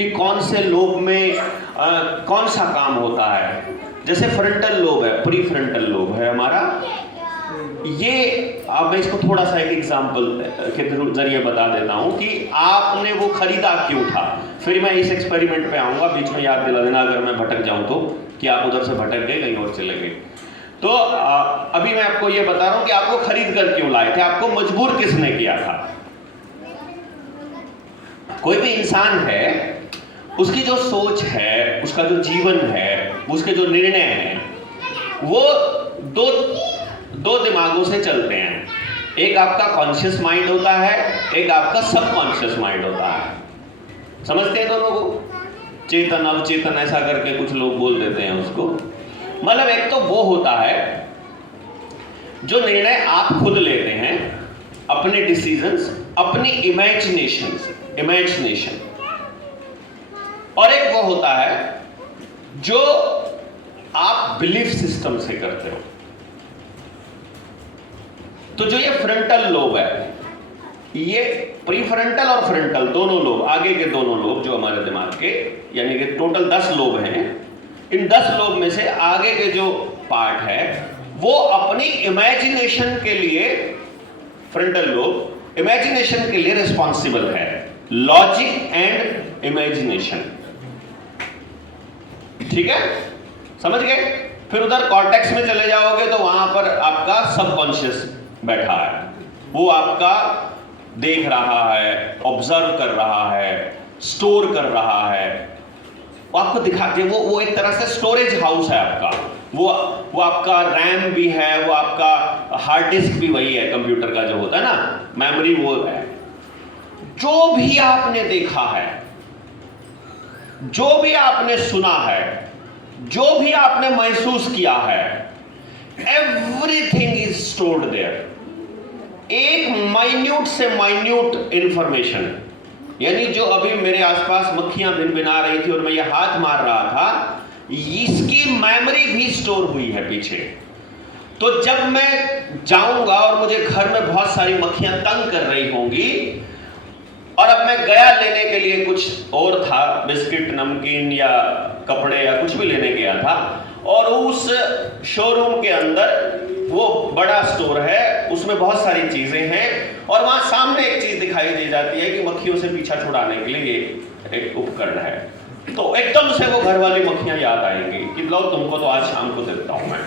कि कौन से लोब में कौन सा काम होता है। जैसे फ्रंटल लोब है, प्री फ्रंटल लोब है हमारा, ये अब मैं इसको थोड़ा सा एक एग्जांपल के जरिए बता देता हूं कि आपने वो खरीदा क्यों था। फिर मैं इस एक्सपेरिमेंट पे आऊंगा, बीच में याद दिला देना अगर मैं भटक जाऊं तो, कि आप उधर से भटक गए कहीं और चले गए। तो अभी मैं आपको ये बता रहा हूं कि आपको खरीद कर क्यों लाए थे, आपको मजबूर किसने किया था। कोई भी इंसान है, उसकी जो सोच है, उसका जो जीवन है, उसके जो निर्णय हैं, वो दो दिमागों से चलते हैं। एक आपका कॉन्शियस माइंड होता है, एक आपका सबकॉन्शियस माइंड होता है। समझते हैं दोनों को? चेतन अवचेतन ऐसा करके कुछ लोग बोल देते हैं उसको। मतलब एक तो वो होता है जो निर्णय आप खुद लेते हैं, अपने डिसीजंस, अपनी इमेजिनेशन, और एक वो होता है जो आप बिलीफ सिस्टम से करते हो। तो जो ये फ्रंटल लोब है, ये प्रीफ्रंटल और फ्रंटल दोनों लोब, आगे के दोनों लोब जो हमारे दिमाग के, यानी कि टोटल 10 लोब हैं। इन 10 लोब में से आगे के जो पार्ट है वो अपनी इमेजिनेशन के लिए, फ्रंटल लोब इमेजिनेशन के लिए रिस्पॉन्सिबल है। लॉजिक एंड इमेजिनेशन, ठीक है, समझ गए? फिर उधर कॉर्टेक्स में चले जाओगे तो वहां पर आपका सबकॉन्शियस बैठा है, वो आपका देख रहा है, ऑब्जर्व कर रहा है, स्टोर कर रहा है, वो आपको दिखाते, वो एक तरह से स्टोरेज हाउस है आपका। वो आपका रैम भी है, वो आपका हार्ड डिस्क भी वही है, कंप्यूटर का जो होता है ना, मेमोरी वो है। जो भी आपने देखा है, जो भी आपने सुना है, जो भी आपने महसूस किया है, एवरीथिंग इज स्टोर्ड देयर। एक माइन्यूट से माइन्यूट इंफॉर्मेशन, यानी जो अभी मेरे आसपास मक्खियां भिनभिना रही थी और मैं ये हाथ मार रहा था, इसकी मेमोरी भी स्टोर हुई है पीछे। तो जब मैं जाऊंगा और मुझे घर में बहुत सारी मक्खियां तंग कर रही होंगी, और अब मैं गया लेने के लिए, कुछ और था, बिस्किट, नमकीन या कपड़े या कुछ भी लेने गया था, और उस शोरूम के अंदर वो बड़ा स्टोर है, उसमें बहुत सारी चीजें हैं, और वहां सामने एक चीज दिखाई दे जाती है कि मक्खियों से पीछा छुड़ाने के लिए एक उपकरण है। तो एकदम से वो घर वाली मक्खियां याद आएंगी कि लो तुमको तो आज शाम को देता हूं मैं।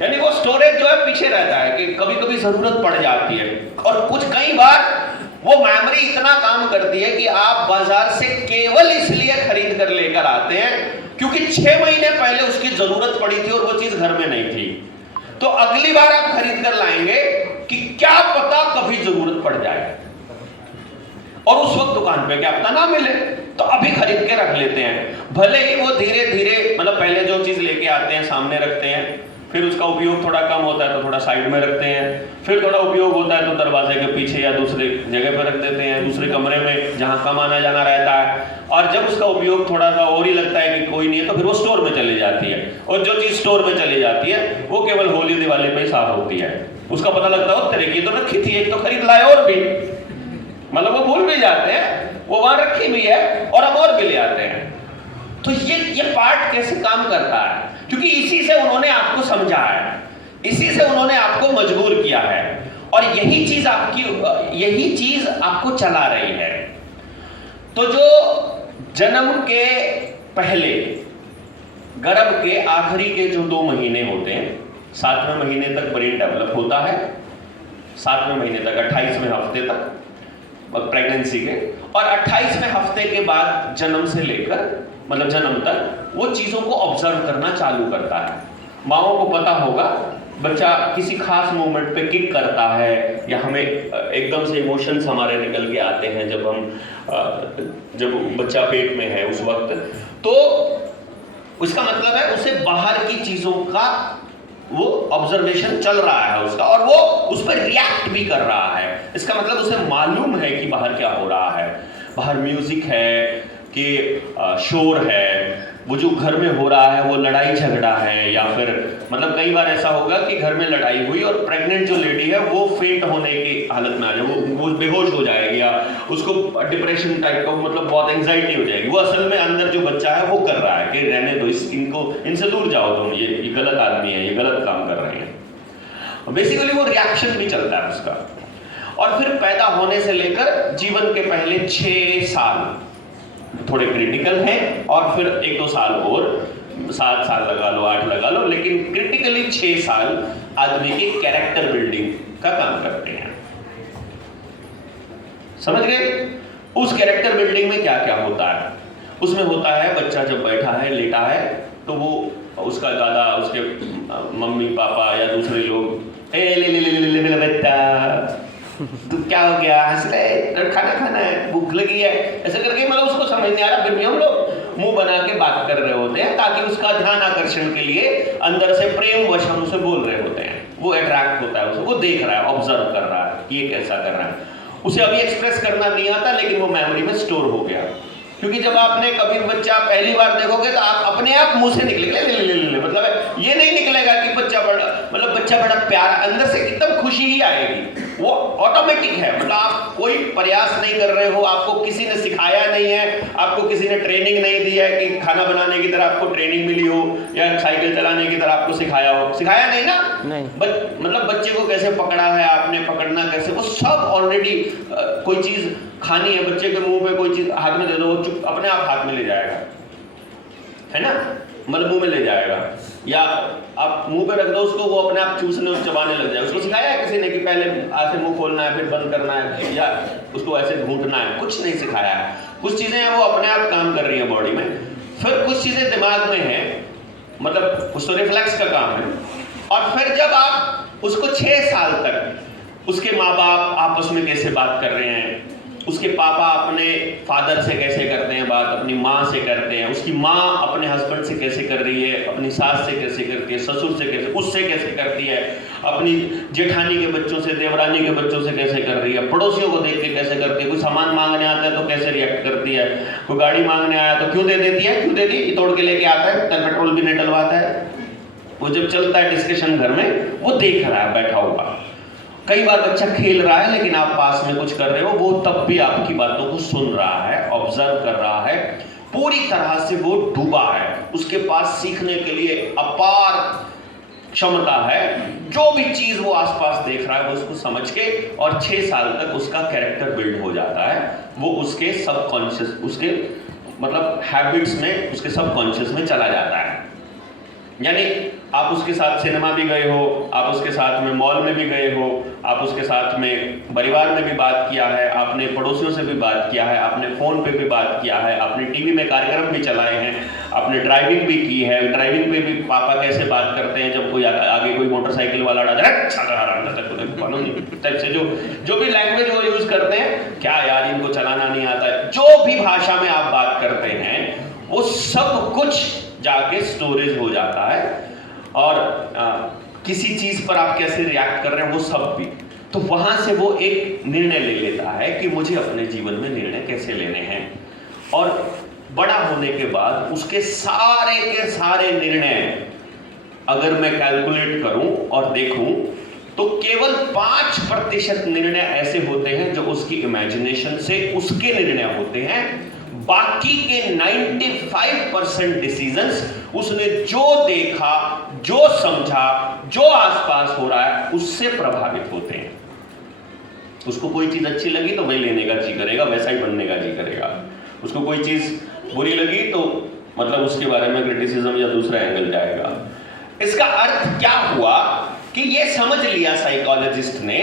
यानी वो स्टोरेज जो है पीछे रहता है कि कभी कभी जरूरत पड़ जाती है। और कुछ कई बार वो मेमोरी इतना काम करती है कि आप बाजार से केवल इसलिए खरीद कर लेकर आते हैं क्योंकि 6 महीने पहले उसकी जरूरत पड़ी थी और वो चीज घर में नहीं थी। तो अगली बार आप खरीद कर लाएंगे कि क्या पता कभी जरूरत पड़ जाए, और उस वक्त दुकान पे क्या पता ना मिले, तो अभी खरीद के रख लेते हैं। भले ही वो धीरे धीरे, मतलब पहले जो चीज लेके आते हैं सामने रखते हैं, फिर उसका उपयोग थोड़ा कम होता है तो थोड़ा साइड में रखते हैं, फिर थोड़ा उपयोग होता है तो दरवाजे के पीछे या दूसरे जगह पर रख देते हैं, दूसरे कमरे में जहां कम आना जाना रहता है। और जब उसका उपयोग थोड़ा सा और ही लगता है कि कोई नहीं है, तो फिर वो स्टोर में चली जाती है। और जो चीज स्टोर में चली जाती है वो केवल होली दिवाली में ही साफ होती है। उसका पता लगता हो तेरे की तो रखी थी, एक तो खरीद लाए और भी, मतलब वो भूल भी जाते हैं, वो वहां रखी भी है और हम और भी ले आते हैं। तो ये पार्ट कैसे काम करता है? क्योंकि इसी से उन्होंने आपको समझा है, इसी से उन्होंने आपको मजबूर किया है, और यही चीज आपको चला रही है। तो जो जन्म के पहले, गर्भ के आखिरी के जो 2 महीने होते हैं, 7वें महीने तक ब्रेन डेवलप होता है, 7वें महीने तक, 28वें हफ्ते तक प्रेगनेंसी के, और 28वें हफ्ते के बाद जन्म से लेकर, मतलब जन्म तक वो चीजों को ऑब्जर्व करना चालू करता है। माओ को पता होगा बच्चा किसी खास मोमेंट पे किक करता है, या हमें एकदम से इमोशंस हमारे निकल के आते हैं जब बच्चा पेट में है उस वक्त, तो उसका मतलब है उसे बाहर की चीजों का वो ऑब्जर्वेशन चल रहा है उसका, और वो उस पर रिएक्ट भी कर रहा है। इसका मतलब उसे मालूम है कि बाहर क्या हो रहा है, बाहर म्यूजिक है कि शोर है, वो जो घर में हो रहा है वो लड़ाई झगड़ा है, या फिर मतलब कई बार ऐसा होगा कि घर में लड़ाई हुई और प्रेग्नेंट जो लेडी है वो फेंट होने की हालत में आ जाए, वो बेहोश हो जाएगी, या उसको डिप्रेशन टाइप का मतलब बहुत एंग्जाइटी हो जाएगी। वो असल में अंदर जो बच्चा है वो कर रहा है कि रहने दो इनको, इनसे दूर जाओ तुम, ये गलत आदमी है, ये गलत काम कर रहे हैं। बेसिकली वो रिएक्शन भी चलता है उसका। और फिर पैदा होने से लेकर जीवन के पहले 6 साल थोड़े क्रिटिकल हैं, और फिर 1-2 साल और, 7 साल लगा लो, 8 लगा लो, लेकिन क्रिटिकली 6 साल आदमी की कैरेक्टर बिल्डिंग का काम करते हैं। समझ गए? उस कैरेक्टर बिल्डिंग में क्या क्या होता है? उसमें होता है बच्चा जब बैठा है, लेटा है, तो वो उसका दादा, उसके मम्मी पापा या दूसरे लोग, ए ले ले ले ले ले बेटा तो क्या हो गया, हंस रहे, खाना खाना है, भूख लगी है, ऐसा करके मतलब उसको समझ नहीं आ रहा, फिर भी हम लोग मुंह बना के बात कर रहे होते हैं ताकि उसका ध्यान आकर्षण के लिए अंदर से प्रेम वश हम उसे बोल रहे होते हैं। वो अट्रैक्ट होता है, उसे वो देख रहा है, ऑब्जर्व कर रहा है कि ये कैसा कर रहा है। उसे अभी एक्सप्रेस करना नहीं आता, लेकिन वो मेमोरी में स्टोर हो गया। क्योंकि जब आपने कभी बच्चा पहली बार देखोगे तो आप अपने आप मुंह से निकलेगा, मतलब ये नहीं निकलेगा कि बच्चा बड़ा प्यारा, अंदर से एकदम खुशी ही आएगी, वो ऑटोमेटिक है। मतलब आप कोई प्रयास नहीं कर रहे हो, आपको किसी ने सिखाया नहीं है, आपको किसी ने ट्रेनिंग नहीं दी है कि खाना बनाने की तरह आपको ट्रेनिंग मिली हो या साइकिल चलाने की तरह आपको सिखाया हो, सिखाया नहीं ना, नहीं। मतलब बच्चे को कैसे पकड़ा है आपने, पकड़ना कैसे, वो सब ऑलरेडी। कोई चीज खानी है, बच्चे के मुंह पे कोई चीज हाथ में दे दो, वो चुप अपने आप हाथ में ले जाएगा, है ना, मतलब मुंह में ले जाएगा। या आप मुंह पे रख दो उसको, वो अपने आप चूसने और चबाने लग जाएगा। उसको सिखाया है किसी ने कि पहले ऐसे मुंह खोलना है, फिर बंद करना है, या उसको ऐसे घूंटना है? कुछ नहीं सिखाया है। कुछ चीजें हैं वो अपने आप काम कर रही है बॉडी में, फिर कुछ चीजें दिमाग में है, मतलब कुछ तो रिफ्लेक्स का काम है। और फिर जब आप उसको 6 साल तक उसके माँ बाप आपस में कैसे बात कर रहे हैं, उसके पापा अपने फादर से कैसे करते हैं बात, अपनी माँ से करते हैं, उसकी माँ अपने हस्बैंड से कैसे कर रही है, अपनी सास से कैसे करती है, ससुर से कैसे, उससे कैसे करती है, अपनी जेठानी के बच्चों से, देवरानी के बच्चों से कैसे कर रही है, पड़ोसियों को देख के कैसे करती है, कोई सामान मांगने आता है तो कैसे रिएक्ट करती है, कोई गाड़ी मांगने आया तो क्यों दे देती है, क्यों देती, ये तोड़ के लेके आता है, तब पेट्रोल भी नहीं डलवाता है। वो जब चलता है डिस्कशन घर में, वो देख रहा है बैठा हुआ। कई बार बच्चा खेल रहा है लेकिन आप पास में कुछ कर रहे हो, वो तब भी आपकी बातों को सुन रहा है, ऑब्जर्व कर रहा है, पूरी तरह से वो डूबा है। उसके पास सीखने के लिए अपार क्षमता है। जो भी चीज वो आसपास देख रहा है वो उसको समझ के, और 6 साल तक उसका कैरेक्टर बिल्ड हो जाता है। वो उसके सबकॉन्शियस, उसके मतलब हैबिट्स में, उसके सबकॉन्शियस में चला जाता है। यानी आप उसके साथ सिनेमा भी गए हो, आप उसके साथ में मॉल में भी गए हो, आप उसके साथ में परिवार में भी बात किया है, आपने पड़ोसियों से भी बात किया है, आपने फ़ोन पे भी बात किया है, आपने टीवी में कार्यक्रम भी चलाए हैं, आपने ड्राइविंग भी की है। ड्राइविंग पे भी पापा कैसे बात करते हैं जब कोई आगे कोई मोटरसाइकिल वाला टाइप से जो भी लैंग्वेज वो यूज़ करते हैं, क्या यार इनको चलाना नहीं आता है, जो भी भाषा में आप बात करते हैं वो सब कुछ जाके स्टोरेज हो जाता है। और किसी चीज पर आप कैसे रिएक्ट कर रहे हैं वो सब भी, तो वहां से वो एक निर्णय ले लेता है कि मुझे अपने जीवन में निर्णय कैसे लेने हैं। और बड़ा होने के बाद उसके सारे के सारे निर्णय अगर मैं कैलकुलेट करूं और देखूं तो केवल 5% निर्णय ऐसे होते हैं जो उसकी इमेजिनेशन से उसके निर्णय होते हैं। बाकी के 95% डिसीजंस उसने जो देखा, जो समझा, जो आसपास हो रहा है उससे प्रभावित होते हैं। उसको कोई चीज अच्छी लगी तो वही लेने का जी करेगा, वैसा ही बनने का जी करेगा। उसको कोई चीज बुरी लगी तो मतलब उसके बारे में क्रिटिसिज्म या दूसरा एंगल जाएगा। इसका अर्थ क्या हुआ कि ये समझ लिया साइकोलॉजिस्ट ने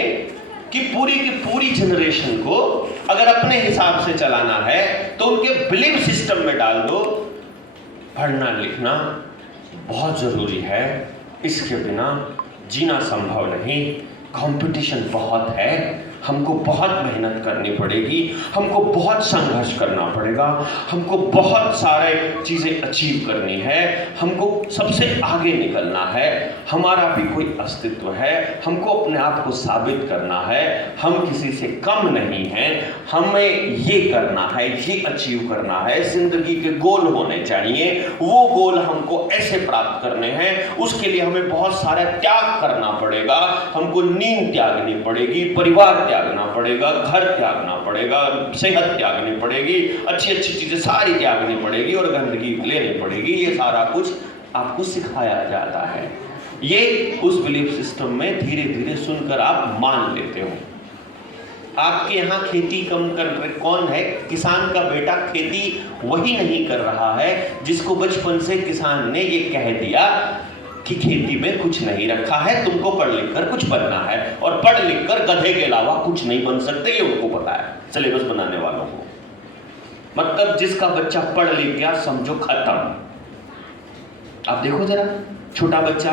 कि पूरी की पूरी जनरेशन को अगर अपने हिसाब से चलाना है तो उनके बिलीफ सिस्टम में डाल दो, पढ़ना लिखना बहुत जरूरी है, इसके बिना जीना संभव नहीं, कंपटीशन बहुत है, हमको बहुत मेहनत करनी पड़ेगी, हमको बहुत संघर्ष करना पड़ेगा, हमको बहुत सारे चीज़ें अचीव करनी है, हमको सबसे आगे निकलना है, हमारा भी कोई अस्तित्व है, हमको अपने आप को साबित करना है, हम किसी से कम नहीं हैं, हमें ये करना है, ये अचीव करना है, जिंदगी के गोल होने चाहिए, वो गोल हमको ऐसे प्राप्त करने हैं, उसके लिए हमें बहुत सारा त्याग करना पड़ेगा, हमको नींद त्यागनी पड़ेगी, परिवार त्यागना पड़ेगा, घर त्यागना पड़ेगा, सेहत त्यागनी पड़ेगी, अच्छी अच्छी चीजें सारी त्यागनी पड़ेगी और गंदगी लेनी पड़ेगी। ये सारा कुछ आपको सिखाया जाता है। ये उस बिलीफ सिस्टम में धीरे धीरे सुनकर आप मान लेते हो। आपके यहाँ खेती कम कर रहे कौन है? किसान का बेटा खेती वही नहीं कर रहा है जिसको बचपन से किसान ने ये कह दिया कि खेती में कुछ नहीं रखा है, तुमको पढ़ लिख कर कुछ बनना है, और पढ़ लिख कर गधे के अलावा कुछ नहीं बन सकते, ये उनको पता है, सिलेबस बनाने वालों को। मतलब जिसका बच्चा पढ़ लिख गया समझो खत्म। आप देखो जरा, छोटा बच्चा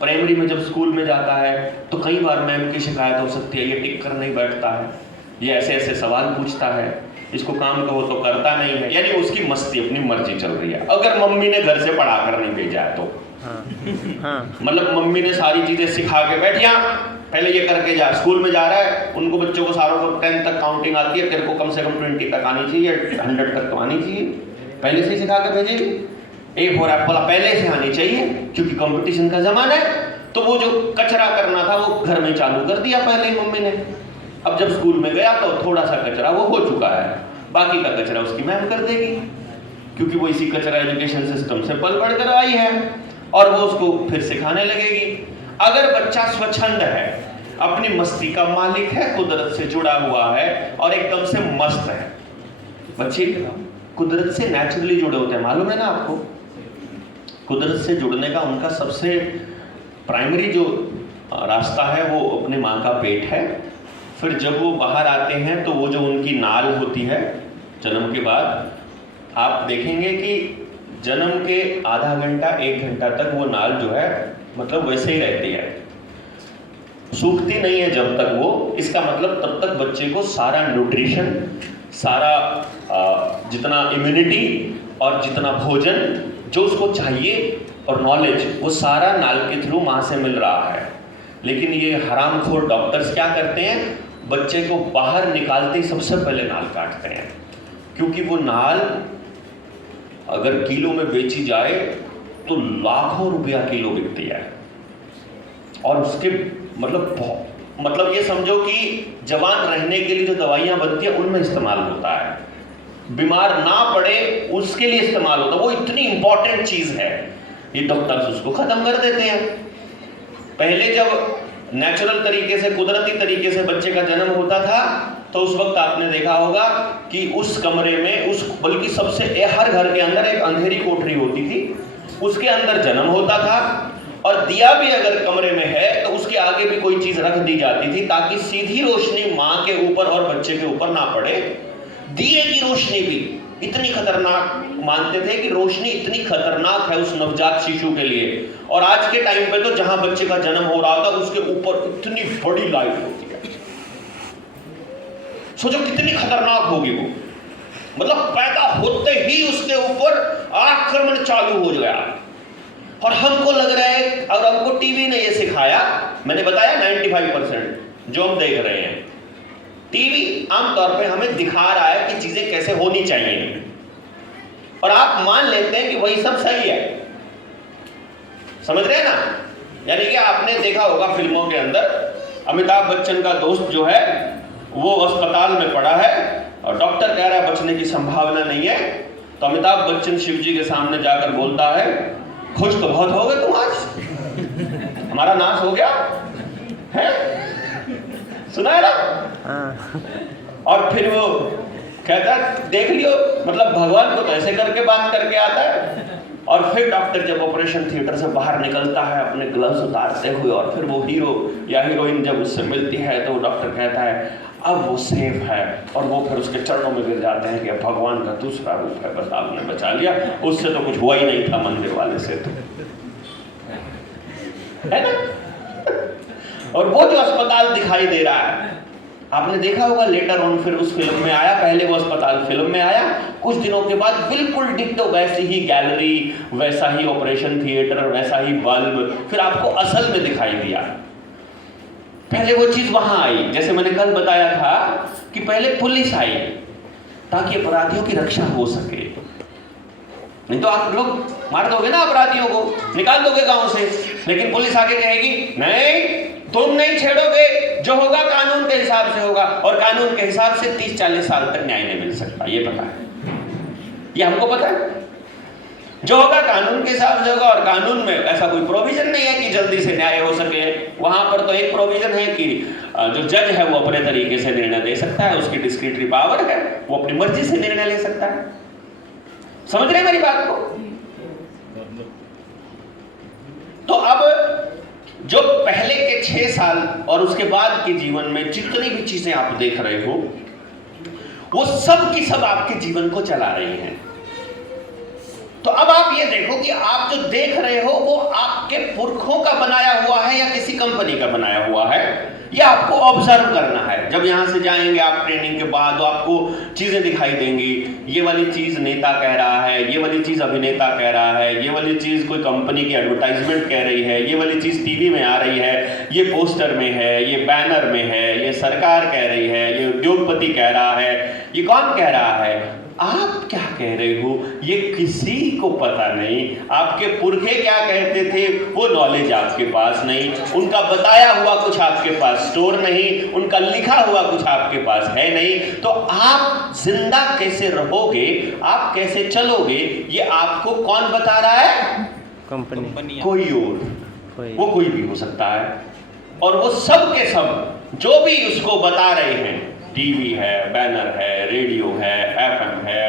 प्राइमरी में जब स्कूल में जाता है तो कई बार मैम की शिकायत हो सकती है, ये टिक कर नहीं बैठता है, ये ऐसे ऐसे सवाल पूछता है, इसको काम कहो तो करता नहीं है, यानी उसकी मस्ती अपनी मर्जी चल रही है। अगर मम्मी ने घर से पढ़ा कर नहीं भेजा है तो मतलब मम्मी ने सारी चीजें सिखा के बैठिया, पहले ये करके जा, स्कूल में जा रहा है, उनको बच्चों को सारों को 10 तक काउंटिंग आती है, तेरे को कम से कम 20 तक आनी चाहिए, 100 तक तो आनी चाहिए, पहले से ही सिखा के भेजेगी। ए फॉर एप्पल पहले से आनी चाहिए क्योंकि कंपटीशन का जमाना है। तो वो जो कचरा करना था वो घर में चालू कर दिया पहले ही मम्मी ने। अब जब स्कूल में गया तो थोड़ा सा कचरा वो हो चुका है, बाकी का कचरा उसकी मैम कर देगी क्योंकि वो इसी कचरा एजुकेशन सिस्टम से पल बढ़ कर आई है, और वो उसको फिर सिखाने लगेगी। अगर बच्चा स्वच्छंद है, अपनी मस्ती का मालिक है, कुदरत से जुड़ा हुआ है और एकदम से मस्त है, बच्चे कुदरत से नेचुरली जुड़े होते हैं, मालूम है ना आपको? कुदरत से जुड़ने का उनका सबसे प्राइमरी जो रास्ता है वो अपने माँ का पेट है। फिर जब वो बाहर आते हैं तो वो जो उनकी नाल होती है जन्म के बाद, आप देखेंगे कि जन्म के आधा घंटा 1 घंटा तक वो नाल जो है मतलब वैसे ही रहती है, सूखती नहीं है जब तक वो। इसका मतलब तब तक बच्चे को सारा न्यूट्रिशन, सारा जितना इम्यूनिटी और जितना भोजन जो उसको चाहिए और नॉलेज, वो सारा नाल के थ्रू माँ से मिल रहा है। लेकिन ये हरामखोर डॉक्टर्स क्या करते हैं, बच्चे को बाहर निकालते ही सबसे पहले नाल काटते हैं, क्योंकि वो नाल अगर किलो में बेची जाए तो लाखों रुपया किलो बिकती है, और उसके मतलब ये समझो कि जवान रहने के लिए जो दवाइयां बनती है उनमें इस्तेमाल होता है, बीमार ना पड़े उसके लिए इस्तेमाल होता है, वो इतनी इंपॉर्टेंट चीज है। ये डॉक्टर्स उसको खत्म कर देते हैं। पहले जब नेचुरल तरीके से, कुदरती तरीके से बच्चे का जन्म होता था तो उस वक्त आपने देखा होगा कि उस कमरे में, बल्कि सबसे हर घर के अंदर एक अंधेरी कोठरी होती थी, उसके अंदर जन्म होता था, और दिया भी अगर कमरे में है तो उसके आगे भी कोई चीज रख दी जाती थी ताकि सीधी रोशनी माँ के ऊपर और बच्चे के ऊपर ना पड़े। दिए की रोशनी भी इतनी खतरनाक मानते थे कि रोशनी इतनी खतरनाक है उस नवजात शिशु के लिए, और आज के टाइम पे तो जहां बच्चे का जन्म हो रहा था उसके ऊपर इतनी बड़ी लाइट होती है, सोचो कितनी खतरनाक होगी वो। मतलब पैदा होते ही उसके ऊपर आक्रमण चालू हो गया, और हमको लग रहा है, और हमको टीवी ने ये सिखाया, मैंने बताया 95% जो हम देख रहे हैं टीवी आमतौर पे हमें दिखा रहा है कि चीजें कैसे होनी चाहिए, और आप मान लेते हैं कि वही सब सही है। समझ रहे हैं ना? यानी कि आपने देखा होगा फिल्मों के अंदर अमिताभ बच्चन का दोस्त जो है वो अस्पताल में पड़ा है और डॉक्टर कह रहा है बचने की संभावना नहीं है, तो अमिताभ बच्चन शिव जी के सामने जाकर बोलता है, खुश तो बहुत हो गए तुम आज, हमारा नाश हो गया है, सुना है ना? और फिर वो कहता है देख लियो, मतलब भगवान को तो ऐसे करके बात करके आता है। और फिर डॉक्टर जब ऑपरेशन थिएटर से बाहर निकलता है अपने ग्लव्स उतारते हुए, और फिर वो हीरो या हीरोइन जब उससे मिलती है तो डॉक्टर कहता है अब वो सेफ है, और वो फिर उसके चरणों में गिर जाते हैं कि अब भगवान का दूसरा रूप है, बस आपने बचा लिया, उससे तो कुछ हुआ ही नहीं था मंदिर वाले से, तो है ना? और वो जो अस्पताल दिखाई दे रहा है आपने देखा होगा लेटर ऑन, फिर उस फिल्म में आया, पहले वो अस्पताल फिल्म में आया, कुछ दिनों के बाद बिल्कुल डिट्टो वैसी ही गैलरी, वैसा ही ऑपरेशन थिएटर, वैसा ही बल्ब फिर आपको असल में दिखाई दिया। पहले वो चीज वहां आई, जैसे मैंने कल बताया था कि पहले पुलिस आई ताकि अपराधियों की रक्षा हो सके। नहीं तो आप लोग मार दोगे ना अपराधियों को, निकाल दोगे गांव से, लेकिन पुलिस आके कहेगी नहीं तुम नहीं छेड़ोगे, जो होगा कानून के हिसाब से होगा, और कानून के हिसाब से 30-40 साल तक न्याय नहीं मिल सकता। ये पता है, ये हमको पता है, जो होगा कानून के हिसाब से होगा, और कानून में ऐसा कोई प्रोविजन नहीं है कि जल्दी से न्याय हो सके। वहां पर तो एक प्रोविजन है कि जो जज है वो अपने तरीके से निर्णय दे सकता है, उसकी डिस्क्रिटरी पावर है, वो अपनी मर्जी से निर्णय ले सकता है। समझ रहे हैं मेरी बात को? तो अब जो पहले के 6 साल और उसके बाद के जीवन में जितनी भी चीजें आप देख रहे हो, वो सब की सब आपके जीवन को चला रही हैं। तो अब आप ये देखो कि आप जो देख रहे हो वो आपके पुरखों का बनाया हुआ है या किसी कंपनी का बनाया हुआ है, ये आपको ऑब्जर्व करना है। जब यहां से जाएंगे आप ट्रेनिंग के बाद, तो आपको चीजें दिखाई देंगी, ये वाली चीज नेता कह रहा है, ये वाली चीज अभिनेता कह रहा है, ये वाली चीज कोई कंपनी की एडवर्टाइजमेंट कह रही है, ये वाली चीज टीवी में आ रही है, ये पोस्टर में है, ये बैनर में है, ये सरकार कह रही है, ये उद्योगपति कह रहा है, ये कौन कह रहा है, आप क्या कह रहे हो ये किसी को पता नहीं। आपके पुरखे क्या कहते थे वो नॉलेज आपके पास नहीं, उनका बताया हुआ कुछ आपके पास स्टोर नहीं, उनका लिखा हुआ कुछ आपके पास है नहीं। तो आप जिंदा कैसे रहोगे, आप कैसे चलोगे, ये आपको कौन बता रहा है? कंपनी, कोई और, वो कोई भी हो सकता है। और वो सब के सब जो भी उसको बता रहे हैं, टीवी है, बैनर है, रेडियो है, एफएम है,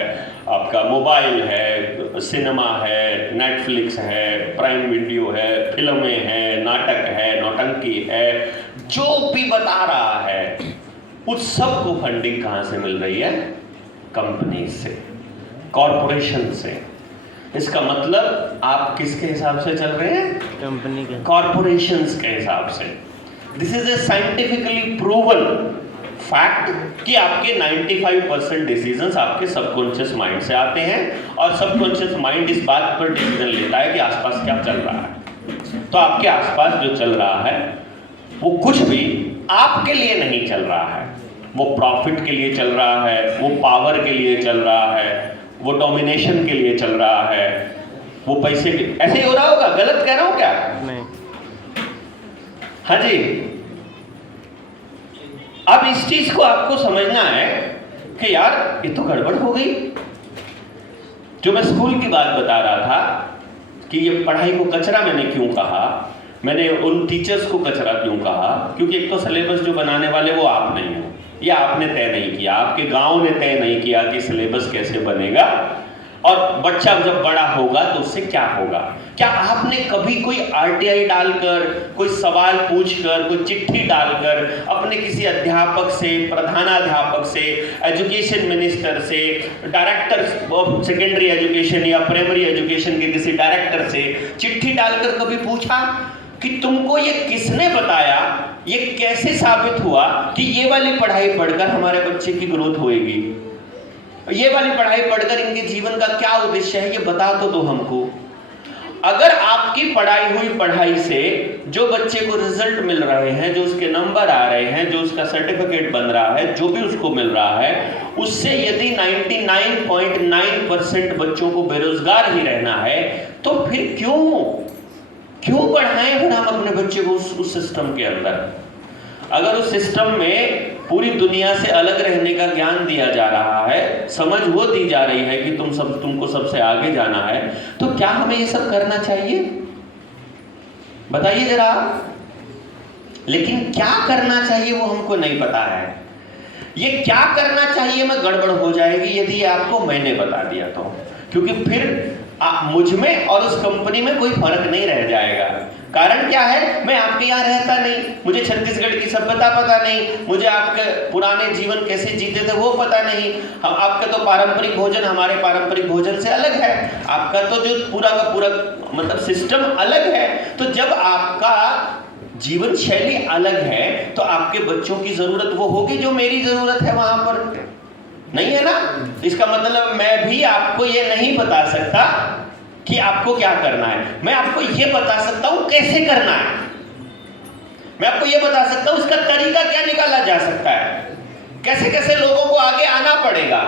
आपका मोबाइल है, सिनेमा है, नेटफ्लिक्स है, प्राइम वीडियो है, फिल्में हैं, नाटक है, नौटंकी है, जो भी बता रहा है उस सब को फंडिंग कहां से मिल रही है? कंपनी से, कॉरपोरेशन से। इसका मतलब आप किसके हिसाब से चल रहे हैं? कंपनी के, कॉरपोरेशंस के हिसाब से। This is a scientifically proven fact कि आपके 95% डिसीजंस आपके सबकॉन्शियस माइंड से आते हैं, और सबकॉन्शियस माइंड इस बात पर डिसीजन लेता है कि आसपास क्या चल रहा है। तो आपके आसपास जो चल रहा है वो कुछ भी आपके लिए नहीं चल रहा है, वो प्रॉफिट के लिए चल रहा है, वो पावर के लिए चल रहा है, वो डोमिनेशन के लिए चल रहा है, वो पैसे के। ऐसे ही हो रहा होगा? गलत कह रहा हूं क्या? नहीं। हाँ जी। अब इस चीज को आपको समझना है कि यार ये तो गड़बड़ हो गई। जो मैं स्कूल की बात बता रहा था कि ये पढ़ाई को कचरा मैंने क्यों कहा, मैंने उन टीचर्स को कचरा क्यों कहा, क्योंकि एक तो सिलेबस जो बनाने वाले वो आप नहीं हो, ये आपने तय नहीं किया, आपके गांव ने तय नहीं किया कि सिलेबस कैसे बनेगा, और बच्चा जब बड़ा होगा तो उससे क्या होगा। क्या आपने कभी कोई आरटीआई डालकर, कोई सवाल पूछकर, कोई चिट्ठी डालकर अपने किसी अध्यापक से, प्रधानाध्यापक से, एजुकेशन मिनिस्टर से, डायरेक्टर ऑफ सेकेंडरी एजुकेशन या प्राइमरी एजुकेशन के किसी डायरेक्टर से चिट्ठी डालकर कभी पूछा कि तुमको ये किसने बताया, ये कैसे साबित हुआ कि ये वाली पढ़ाई पढ़कर हमारे बच्चे की ग्रोथ होएगी, ये वाली पढ़ाई पढ़कर इनके जीवन का क्या उद्देश्य है, ये बता तो दो हमको। अगर आपकी पढ़ाई हुई पढ़ाई से जो बच्चे को रिजल्ट मिल रहे हैं, जो उसके नंबर आ रहे हैं, जो उसका सर्टिफिकेट बन रहा है, जो भी उसको मिल रहा है, उससे यदि 99.9% बच्चों को बेरोजगार ही रहना है, तो फिर क्यों पढ़ाएं फिर हम अपने बच्चे को उस सिस्टम के अंदर? अगर उस सिस्टम में पूरी दुनिया से अलग रहने का ज्ञान दिया जा रहा है, समझ वो दी जा रही है कि तुमको सबसे आगे जाना है, तो क्या हमें ये सब करना चाहिए? बताइए जरा। लेकिन क्या करना चाहिए वो हमको नहीं पता है। ये क्या करना चाहिए में गड़बड़ हो जाएगी यदि आपको मैंने बता दिया तो, क्योंकि फिर मुझ में और उस कंपनी में कोई फर्क नहीं रह जाएगा। कारण क्या है? मैं आपके यहाँ रहता नहीं, मुझे छत्तीसगढ़ की सभ्यता पता नहीं, मुझे आपके पुराने जीवन कैसे जीते थे वो पता नहीं, हम आपका तो पारंपरिक भोजन हमारे पारंपरिक भोजन से अलग है, आपका तो जो पूरा का पूरा मतलब सिस्टम अलग है। तो जब आपका जीवन शैली अलग है तो आपके बच्चों की जरूरत वो होगी जो मेरी जरूरत है वहां पर, नहीं है ना? इसका मतलब मैं भी आपको ये नहीं बता सकता कि आपको क्या करना है, मैं आपको ये बता सकता हूं कैसे करना है, मैं आपको ये बता सकता हूं इसका तरीका क्या निकाला जा सकता है, कैसे कैसे लोगों को आगे आना पड़ेगा,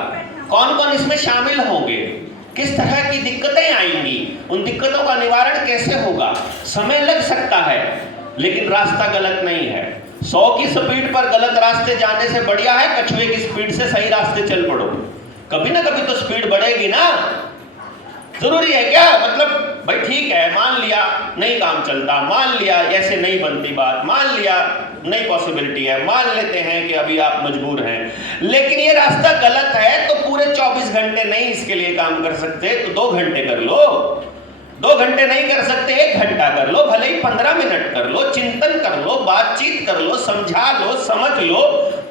कौन कौन इसमें शामिल होंगे, किस तरह की दिक्कतें आएंगी, उन दिक्कतों का निवारण कैसे होगा। समय लग सकता है लेकिन रास्ता गलत नहीं है। 100 की स्पीड पर गलत रास्ते जाने से बढ़िया है कछुए की स्पीड से सही रास्ते चल पड़ो। कभी ना कभी तो स्पीड बढ़ेगी ना, जरूरी है क्या? मतलब भाई ठीक है, मान लिया नहीं काम चलता, मान लिया ऐसे नहीं बनती बात, मान लिया नहीं पॉसिबिलिटी है, मान लेते हैं कि अभी आप मजबूर हैं, लेकिन ये रास्ता गलत है तो पूरे 24 घंटे नहीं इसके लिए काम कर सकते तो 2 घंटे कर लो, 2 घंटे नहीं कर सकते 1 घंटा कर लो, भले ही 15 मिनट कर लो, चिंतन कर लो, बातचीत कर लो, समझा लो, समझ लो,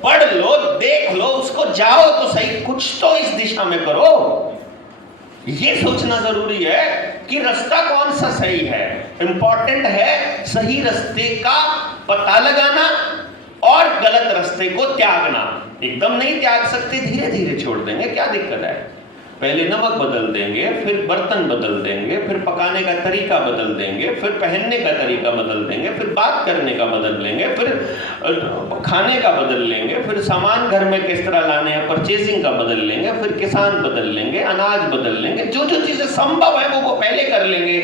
पढ़ लो, देख लो, उसको जाओ तो सही, कुछ तो इस दिशा में करो। ये सोचना जरूरी है कि रास्ता कौन सा सही है। इंपॉर्टेंट है सही रास्ते का पता लगाना और गलत रास्ते को त्यागना। एकदम नहीं त्याग सकते, धीरे धीरे छोड़ देंगे, क्या दिक्कत है? पहले नमक बदल देंगे, फिर बर्तन बदल देंगे, फिर पकाने का तरीका बदल देंगे, फिर पहनने का तरीका बदल देंगे, फिर बात करने का बदल लेंगे, फिर खाने का बदल लेंगे, फिर सामान घर में किस तरह लाने हैं परचेजिंग का बदल लेंगे, फिर किसान बदल लेंगे, अनाज बदल लेंगे, जो जो चीजें संभव है वो पहले कर लेंगे।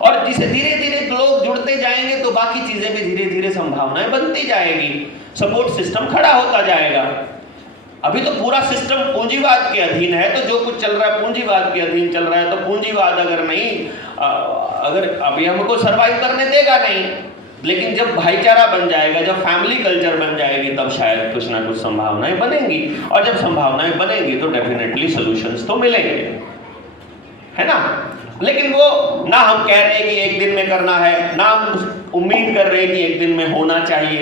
और जिसे धीरे धीरे लोग जुड़ते जाएंगे तो बाकी चीजें भी धीरे धीरे संभावनाएं बनती जाएगी, सपोर्ट सिस्टम खड़ा होता जाएगा। अभी तो पूरा सिस्टम पूंजीवाद के अधीन है, तो जो कुछ चल रहा है पूंजीवाद के अधीन चल रहा है, तो पूंजीवाद अगर नहीं अगर अभी हमको सरवाइव करने देगा नहीं, लेकिन जब भाईचारा बन जाएगा, जब फैमिली कल्चर बन जाएगी, तब शायद कुछ ना कुछ संभावनाएं बनेंगी, और जब संभावनाएं बनेंगी तो डेफिनेटली सॉल्यूशंस तो मिलेंगे, है ना? लेकिन वो ना हम कह रहे हैं कि एक दिन में करना है, ना हम उम्मीद कर रहे हैं कि एक दिन में होना चाहिए,